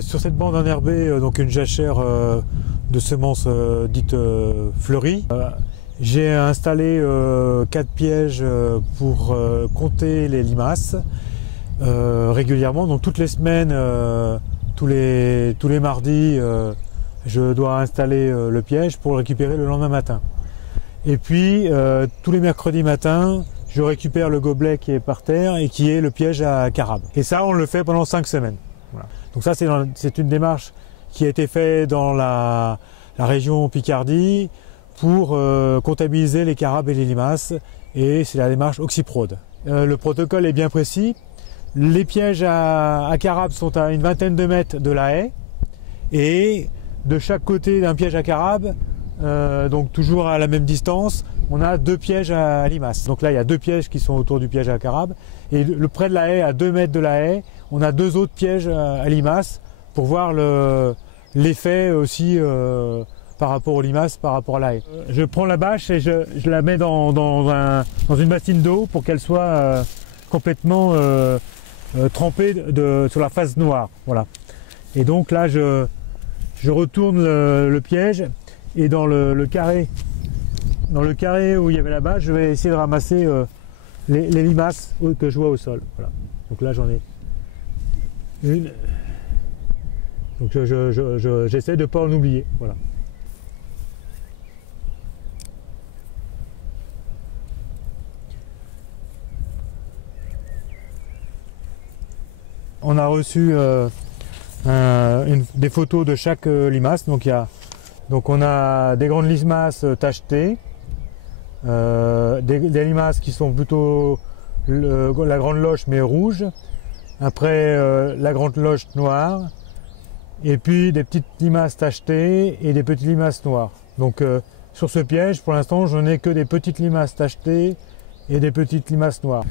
Sur cette bande enherbée, donc une jachère de semences dites fleuries, j'ai installé 4 pièges pour compter les limaces régulièrement. Donc toutes les semaines, tous les mardis, je dois installer le piège pour le récupérer le lendemain matin. Et puis tous les mercredis matins, je récupère le gobelet qui est par terre et qui est le piège à carabe. Et ça, on le fait pendant 5 semaines. Voilà. Donc ça, c'est une démarche qui a été faite dans la région Picardie pour comptabiliser les carabes et les limaces, et c'est la démarche Oxyprod. Le protocole est bien précis. Les pièges à carabes sont à une vingtaine de mètres de la haie, et de chaque côté d'un piège à carabe, donc toujours à la même distance, on a 2 pièges à limaces. Donc là, il y a 2 pièges qui sont autour du piège à carabe, et près de la haie, à 2 mètres de la haie, on a 2 autres pièges à limaces pour voir l'effet aussi par rapport aux limaces, par rapport à la haie. Je prends la bâche et je la mets dans une bassine d'eau pour qu'elle soit complètement trempée sur la face noire. Voilà. Et donc là, je retourne le piège, et dans le carré où il y avait la bâche, je vais essayer de ramasser les limaces que je vois au sol. Voilà. Donc là, j'en ai une. Donc j'essaie de ne pas en oublier. Voilà. On a reçu des photos de chaque limace. Donc on a des grandes limaces tachetées, des limaces qui sont plutôt la grande loche mais rouge, après la grande loche noire, et puis des petites limaces tachetées et des petites limaces noires. Donc sur ce piège, pour l'instant, je n'ai que des petites limaces tachetées et des petites limaces noires.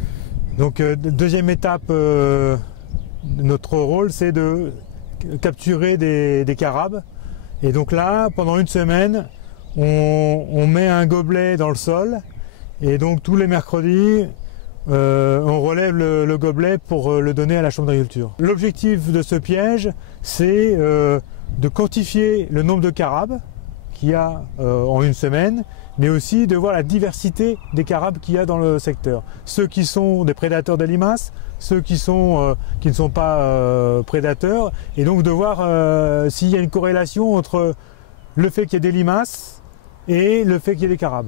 Donc deuxième étape, notre rôle, c'est de capturer des carabes. Et donc là, pendant une semaine, on met un gobelet dans le sol, et donc tous les mercredis, on relève le gobelet pour le donner à la chambre d'agriculture. L'objectif de ce piège, c'est de quantifier le nombre de carabes qu'il y a en une semaine, mais aussi de voir la diversité des carabes qu'il y a dans le secteur. Ceux qui sont des prédateurs des limaces, ceux qui ne sont pas prédateurs, et donc de voir s'il y a une corrélation entre le fait qu'il y ait des limaces et le fait qu'il y ait des carabes.